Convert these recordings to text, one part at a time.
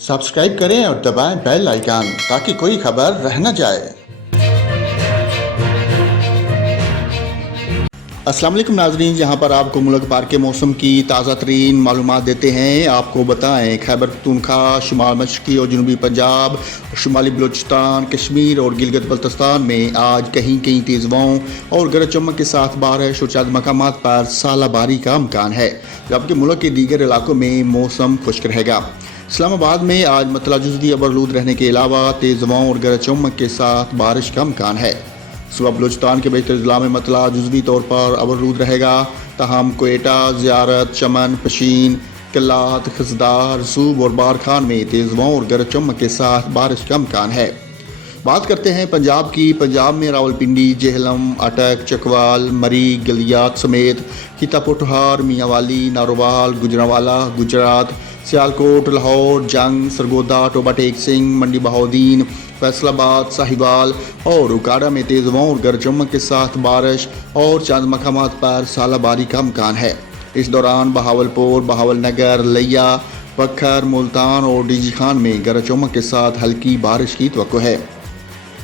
Subscribe करें और दबाएं बेल आइकन ताकि कोई खबर रह न जाए। अस्सलाम वालेकुम नाजरीन, जहां पर आपको मुल्क भर के मौसम की ताज़ा तरीन मालूमात देते हैं। आपको बताएं, खैबर पख्तूनख्वा, शुमाल मशरक़ी और जनूबी पंजाब, शुमाली बलूचिस्तान, कश्मीर और गिलगित बल्तिस्तान में आज कहीं कहीं तेज़ हवाओं और गरज चमक के साथ बारिश और चंद मकामात पर सालाबारी का इम्कान है, जबकि मुल्क के दीगर इलाकों में मौसम खुश्क रहेगा। इस्लामाबाद में आज मतला जुज़वी अबरलूद रहने के अलावा तेज़ हवाओं और गरज चमक के साथ बारिश का इम्कान है। सुबह बलूचिस्तान के बेहतर ज़िला में मतला जुज़वी तौर पर अबरलूद रहेगा, तहम कोयटा, ज़ियारत, चमन, पशीन, किल्लात, खजदार, रसूब और बारखान में तेज़ हवाओं और गरज चमक के साथ बारिश का इम्कान है। बात करते हैं पंजाब की। पंजाब में रावलपिंडी, जेहलम, अटक, चकवाल, मरी, गलियात समेत खिता पोठहार, मियांवाली, नारोवाल, गुजरांवाला, गुजरात, सियालकोट, लाहौर, जंग, सरगोदा, टोबा टेक सिंह, मंडी बहाउद्दीन, फैसलाबाद, साहिवाल और उकाड़ा में तेज़ हवाओं और गरज चमक के साथ बारिश और चंद मकामात पर सालाबारी का इम्कान है। इस दौरान बहावलपुर, बहावलनगर, लिया, पखर, मुल्तान और डीजी खान में गरज चमक के साथ हल्की बारिश की तवक्को है।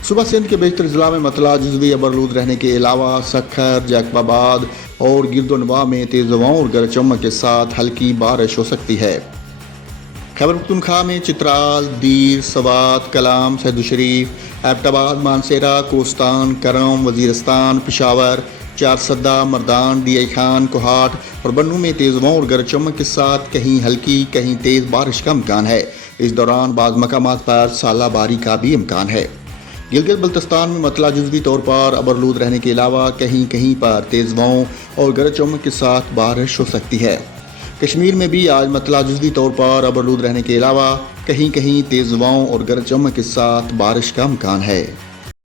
सुबह सिंध के बेशतर ज़िला में मतला जुज़वी अबरलूद रहने के अलावा सखर, जैकबाबाद और गिरदोनवा में तेज़ हवाओं और गरज चमक के साथ हल्की बारिश हो सकती है। खैबर पख्तूनख्वा में चित्राल, दीर, सवात, कलाम, सैदुशरीफ, एबटाबाद, मानसेरा, कोस्तान, करम, वजीरस्तान, पेशावर, चारसदा, मर्दान, डीआई खान, कोहाट और बन्नू में तेज़ हवाओं और गरज चमक के साथ कहीं हल्की कहीं तेज़ बारिश का इम्कान है। इस दौरान बाज़ मकामात पर सालाबारी का भी इम्कान है। गिलगित बल्तिस्तान में मतला जुज़वी तौर पर अबरलूद रहने के अलावा कहीं कहीं पर तेज़ हवाओं और गरज चमक के साथ बारिश हो सकती है। कश्मीर में भी आज मतला जुज़वी तौर पर अबरलूद रहने के अलावा कहीं कहीं तेज़ हवाओं और गरज चमक के साथ बारिश का इम्कान है।